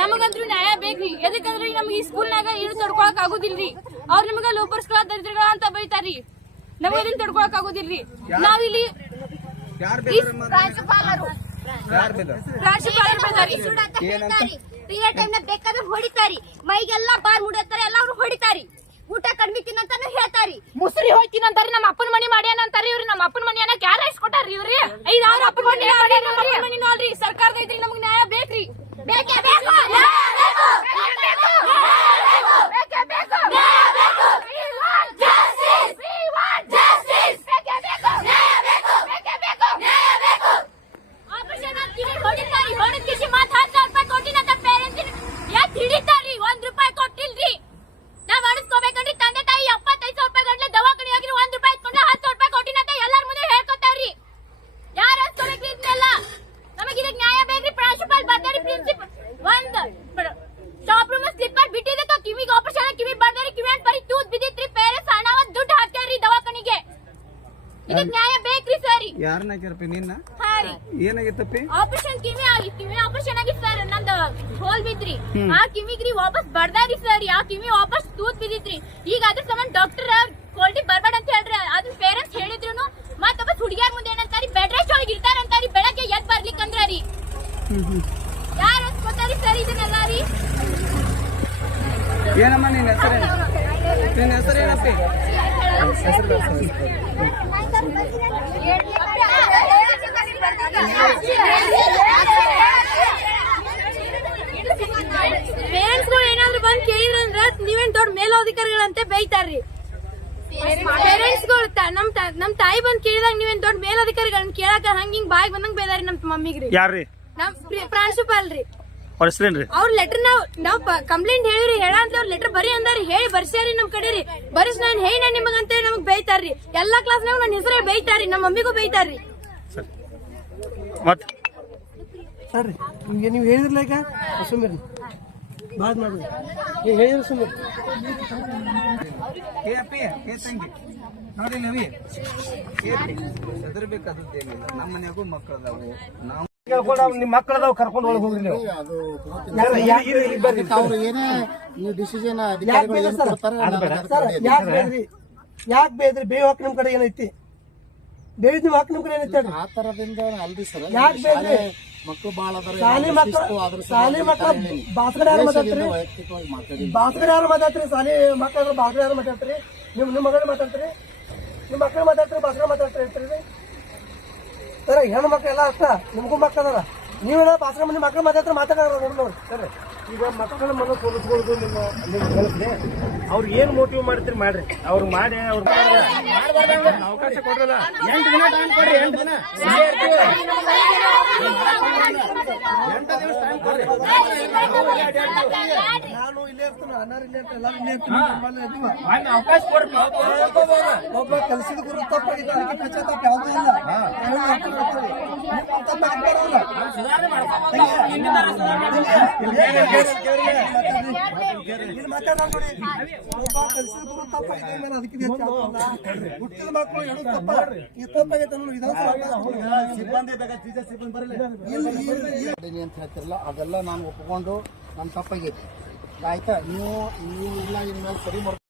ನಮಗಂತೂ ನ್ಯಾಯ ಬೇಕ್ರಿ. ಎದಕ್ಕಂದ್ರೆ ನಮ್ಗೆ ಈ ಸ್ಕೂಲ್ನಾಗ ಏನು ತಡ್ಕೊಳಕ್ ಆಗುದಿಲ್ರಿ. ಅವ್ರ ನಿಮ್ಗ ಲೋಪರ್ಸ್ಗಳ ದರಿದ್ರಗಳ ಅಂತ ಬೈತಾರಿ. ನಮಗ ಇದನ್ನ ತಡ್ಕೊಳಕ್ ಆಗುದಿಲ್ರಿ. ನಾವಿಲ್ಲಿ ಬೇಕಾದ್ರೆ ಹೊಡಿತಾರಿ, ಮೈಗೆಲ್ಲಾ ಬಾರ್ ಮುಡತಾರ, ಎಲ್ಲಾರು ಹೊಡಿತಾರಿ. ಊಟ ಕಡಿಮೆ ತಿನ್ನಂತಾನು ಹೇಳ್ತಾರಿ. ಮುಸ್ರಿ ಹೋಯ್ತೀನಿ ಅಂತಾರಿ. ನಮ್ಮ ಅಪ್ಪನ ಮನಿ ಮಾಡ್ಯಾನ ಅಂತಾರಿ. ಇವ್ರಿ ನಮ್ಮ ಅಪ್ಪನ ಮನಿ ಅನ್ನಕ್ ಯಾರ ಇಸ್ಕೊಟ್ಟಾರಿ? ಇವ್ರಿ ಅವ್ರ ಅಪ್ಪನ ಮನಿ ನೋಡ್ರಿ. ಸರ್ಕಾರದ ಐತ್ರಿ. ನಮ್ಗೆ ನ್ಯಾಯ ಬೇಕ್ರಿ. ಬೇಕೇ ಬೇಕು. ಯಾರನ್ನ ಹಾಕ್ಯಾರಪ್ಪಿ ನಿನ್ನ? ಏನಾಗಿತ್ತಪ್ಪಿ? ಆಪರೇಷನ್ ಕಿವಿ ಆಪರೇಷನ್ ಆಗಿತ್ತು ಸರ್. ನಂದು ಹೋಲ್ ಬಿದ್ರಿ. ಆ ಕಿವಿಗ್ರಿ ವಾಪಸ್ ಬಡ್ದಾರಿ ಸರ್. ಆ ಕಿವಿ ವಾಪಸ್ ತೂತ್ ಬಿದ್ದಿತ್ರಿ. ಈಗ ಅದ್ರ ಸಂಬಂಧ ಡಾಕ್ಟರ್ ಕ್ವಾಲಿಟಿ ಬರ್ಬೇಡ ಅಂತ ಹೇಳ್ರಿ. ಅದ್ರ ಪೇರೆಂಟ್ಸ್ ಹೇಳಿದ್ರು ಮತ್ತ ಒಬ್ಬ ಹುಡುಗಿಯರ್ ಮುಂದೆ ಏನಂತಾರಿ, ಬೆಡ್ ರೆಸ್ಟ್ ಒಳಗೆ ಇರ್ತಾರಂತಾರಿ. ಬೆಳಗ್ಗೆ ಎದ್ ಬರ್ಲಿಕ್ಕೆ ಅಂದ್ರಿ. ಯಾರು ಅನ್ಸ್ಕೊತಾರಿ ಸರ್ ಇದನ್ನೆಲ್ಲ ರೀ? ಏನಮ್ಮ ನಿನ್ನ ಹೆಸರೇನು? ನಿನ್ನ ಹೆಸರೇನಪ್ಪಿ? ಪೇರೆಂಟ್ಸ್ ಏನಾದ್ರು ಬಂದ್ ಕೇಳಿದ್ರಂದ್ರ ನೀವೇನ್ ದೊಡ್ಡ ಮೇಲಧಿಕಾರಿಗಳಂತೆ ಬೈತಾರ್ರಿ. ಪೇರೆಂಟ್ಸ್ ನಮ್ ತಾಯಿ ಬಂದ್ ಕೇಳಿದಾಗ ನೀವೇನ್ ದೊಡ್ಡ ಮೇಲಧಿಕಾರಿಗಳನ್ನ ಕೇಳಾಕ ಹಂಗಿಂಗ್ ಬಾಯ್ ಬಂದಂಗ್ ಬೇದಾರಿ ನಮ್ ಮಮ್ಮಿಗ್ರಿ. ಯಾರ್ರಿ? ನಮ್ ಪ್ರಾಂಶುಪಾಲ್ ರೀ. ಅವ್ರ ಹೆಸರೇನ್ರಿ? ಅವ್ರ ಲೆಟರ್ ನಾವ್ ಕಂಪ್ಲೇಂಟ್ ಹೇಳಿರಿ. ಹೇಳ ಅಂತ ಅವ್ರ ಲೆಟರ್ ಬರಿ ಅಂದಾರಿ. ಹೇಳಿ ಬರ್ಸ್ಯಾರಿ ನಮ್ ಕಡೆ ರೀ. ಬರ್ಸ್ ನಾನ್ ಹೇಳಿ ನಾನ್ ನಿಮಗಂತ ನಮಗ್ ಬೈತಾರ್ರಿ. ಎಲ್ಲಾ ಕ್ಲಾಸ್ನಾಗ ನನ್ ಹೆಸರೇ ಬೈತಾರಿ. ನಮ್ ಮಮ್ಮಿಗೂ ಬೈತಾರ್ರಿ. ಸರಿ ನೀವು ಹೇಳಿದ್ರಲ್ಲ ಈಗ ಸುಮ್ಮನೆ ಬಾದ್ ಮಾಡಿ ನೀವು ಹೇಳಿದ್ರೆ ಸುಮ್ಮನೆ ನೋಡಿ ನವಿ ಹೆದರ್ಬೇಕಾದದ್ದೇನಿಲ್ಲ. ನಮ್ಮ ಮನ್ಯಾಗೂ ಮಕ್ಕಳದಾವು. ನಾವು ನಿಮ್ ಮಕ್ಕಳದಾವ್ ಕರ್ಕೊಂಡು ಒಳಗೆ ಹೋಗ್ರಿ ನೀವು. ಯಾಕೆ ಬೇದ್ರಿ? ಬೇವು ಹಾಕಿ ನಿಮ್ ಕಡೆ ಏನೈತಿ? ಬೇವಿದ್ ನೀವು ಹಾಕಿ ನಿಮ್ ಕಡೆ ಏನೈತಿ? ಆ ತರದಿಂದ ಅಲ್ರಿ ಸರ್. ಯಾಕೆ ಬೇದ್ರಿ? ಮಕ್ಕಳು ಬಾಳ ಶಾಲೆ ಮಕ್ಕಳು ಬಾಸ್ಗಡೆ ಯಾರು ಮಾತಾಡ್ತೀರಿ? ಬಾಸ್ಗಡೆ ಯಾರು ಮಾತಾಡ್ತೀರಿ? ಶಾಲೆ ಮಕ್ಕಳು ಬಾಸ್ಗಡೆ ಯಾರು ಮಾತಾಡ್ತೀರಿ? ನಿಮ್ಮ ಮಗಳು ಮಾತಾಡ್ತೀರಿ? ನಿಮ್ಮ ಮಕ್ಕಳು ಮಾತಾಡ್ತೀರಿ? ಬಾಸ್ಗಡೆ ಮಾತಾಡ್ತೀರಿ ಹೇಳ್ತೀರಿ ಸರ್? ಹೆಣ್ಣು ಮಕ್ಳು ಎಲ್ಲ ಅಷ್ಟ ನಿಮ್ಗೂ ಮಕ್ಕಳ ಅದಾರ. ನೀವೆಲ್ಲ ಬಾಸ್ಗಡೆ ಮಂದಿ ಮಕ್ಕಳು ಮಾತಾಡ್ತಾರೆ ಮಾತಾಡೋರು ನೋಡಿ ಸರ್. ಈಗ ಮಕ್ಕಳ ಮನ ಸೋಲಿಸ್ಕೊಳ್ಳೋದು ನಿಮ್ಮ ಕೆಲಸನೇ. ಅವ್ರಿಗೆ ಏನ್ ಮೋಟಿವ್ ಮಾಡ್ತೀರಿ ಮಾಡ್ರಿ. ಅವ್ರು ಮಾಡಿ ಅವಕಾಶ ಕೊಡ್ರಲ್ಲ. 8 ದಿನ ಟೈಮ್ ಕೊಡ್ರಿ. 8 ದಿನ 8 ದಿವಸ ಟೈಮ್ ಕೊಡ್ರಿ. ನಾನು ಇಲ್ಲೇ ಇರ್ತೀನಿ, ಅನ್ನಾರು ಇಲ್ಲೇ ಇರ್ತೀನಿ, ಎಲ್ಲರೂ ಇಲ್ಲೇ ಇರ್ತೀನಿ. ಅವಕಾಶ ಕೊಡ್ರಿ. ಒಬ್ಬ ಕೆಲಸದ ಗುರು ತಪ್ಪಾಗಿತ್ತು, ಅದಕ್ಕೆ ಪಶ್ಚಾತ್ತಾಪ ಯಾವುದೂ ಇಲ್ಲ. ಮಾತಾಡ ನೋಡಿ. ಒಬ್ಬ ಕೆಲಸದ ಗುರು ತಪ್ಪಾಗಿದೆ ಮೇಲೆ ಅದಕ್ಕೆ ಹುಟ್ಟಿದ ಮಕ್ಕಳು ಹೇಳೋದು ತಪ್ಪಾಗೈತೆ ಅನ್ನೋ ವಿಧಾನಸಭಾ ಸಿಬ್ಬಂದಿ ಅಂತ ಹೇಳ್ತಿರಲ್ಲ, ಅದೆಲ್ಲ ನಾನು ಒಪ್ಪಿಕೊಂಡು ನನ್ನ ತಪ್ಪಾಗೈತಿ. ಆಯ್ತಾ? ನೀವು ಇಲ್ಲ ಇನ್ಮೇಲೆ ಸರಿ ಮಾಡ್ಕೊಂಡು